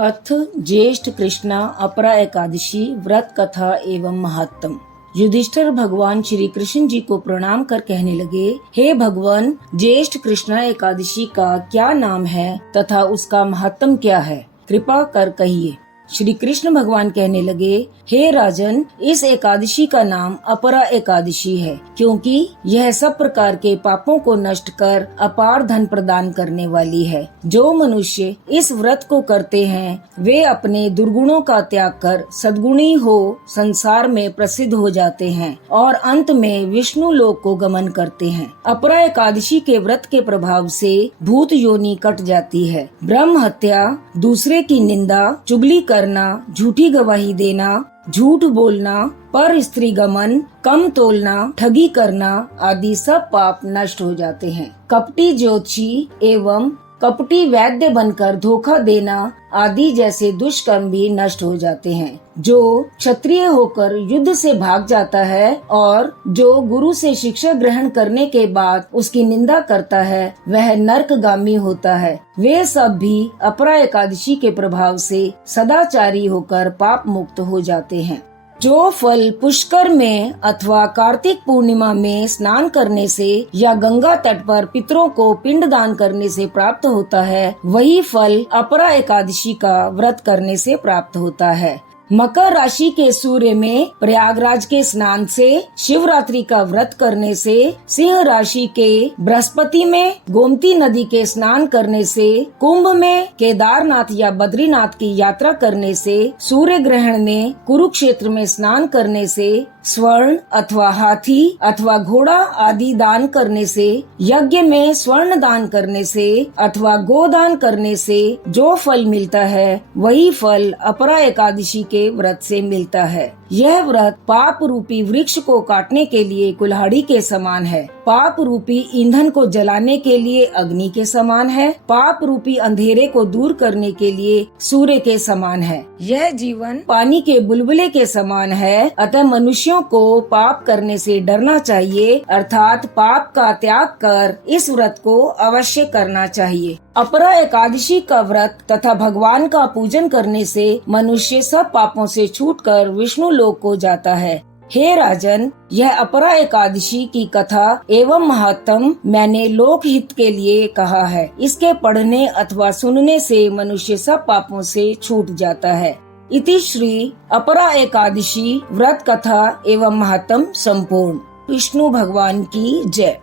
अथ ज्येष्ठ कृष्णा अपरा एकादशी व्रत कथा एवं महात्म। युधिष्ठिर भगवान श्री कृष्ण जी को प्रणाम कर कहने लगे, हे भगवान, ज्येष्ठ कृष्णा एकादशी का क्या नाम है तथा उसका महात्म क्या है, कृपा कर कहिए। श्री कृष्ण भगवान कहने लगे, हे राजन, इस एकादशी का नाम अपरा एकादशी है, क्योंकि यह सब प्रकार के पापों को नष्ट कर अपार धन प्रदान करने वाली है। जो मनुष्य इस व्रत को करते हैं वे अपने दुर्गुणों का त्याग कर सद्गुणी हो संसार में प्रसिद्ध हो जाते हैं और अंत में विष्णु लोक को गमन करते हैं। अपरा एकादशी के व्रत के प्रभाव से भूत योनि कट जाती है। ब्रह्म हत्या, दूसरे की निंदा, चुगली करना, झूठी गवाही देना, झूठ बोलना, पर स्त्री गमन, कम तोलना, ठगी करना आदि सब पाप नष्ट हो जाते हैं। कपटी ज्योतिषी एवं कपटी वैद्य बनकर धोखा देना आदि जैसे दुष्कर्म भी नष्ट हो जाते हैं। जो क्षत्रिय होकर युद्ध से भाग जाता है और जो गुरु से शिक्षा ग्रहण करने के बाद उसकी निंदा करता है वह नरकगामी होता है। वे सब भी अपरा एकादशी के प्रभाव से सदाचारी होकर पाप मुक्त हो जाते हैं। जो फल पुष्कर में अथवा कार्तिक पूर्णिमा में स्नान करने से या गंगा तट पर पितरों को पिंड दान करने से प्राप्त होता है, वही फल अपरा एकादशी का व्रत करने से प्राप्त होता है। मकर राशि के सूर्य में प्रयागराज के स्नान से, शिवरात्रि का व्रत करने से, सिंह राशि के बृहस्पति में गोमती नदी के स्नान करने से, कुंभ में केदारनाथ या बद्रीनाथ की यात्रा करने से, सूर्य ग्रहण में कुरुक्षेत्र में स्नान करने से, स्वर्ण अथवा हाथी अथवा घोड़ा आदि दान करने से, यज्ञ में स्वर्ण दान करने से अथवा गोदान करने से जो फल मिलता है वही फल अपरा एकादशी के व्रत से मिलता है। यह व्रत पाप रूपी वृक्ष को काटने के लिए कुल्हाड़ी के समान है, पाप रूपी ईंधन को जलाने के लिए अग्नि के समान है, पाप रूपी अंधेरे को दूर करने के लिए सूर्य के समान है। यह जीवन पानी के बुलबुले के समान है। अतः मनुष्यों को पाप करने से डरना चाहिए, अर्थात पाप का त्याग कर इस व्रत को अवश्य करना चाहिए। अपरा एकादशी का व्रत तथा भगवान का पूजन करने से मनुष्य सब पापों से छूटकर विष्णु लोक को जाता है। हे राजन, यह अपरा एकादशी की कथा एवं महात्म मैंने लोक हित के लिए कहा है। इसके पढ़ने अथवा सुनने से मनुष्य सब पापों से छूट जाता है। इति श्री अपरा एकादशी व्रत कथा एवं महात्म संपूर्ण। विष्णु भगवान की जय।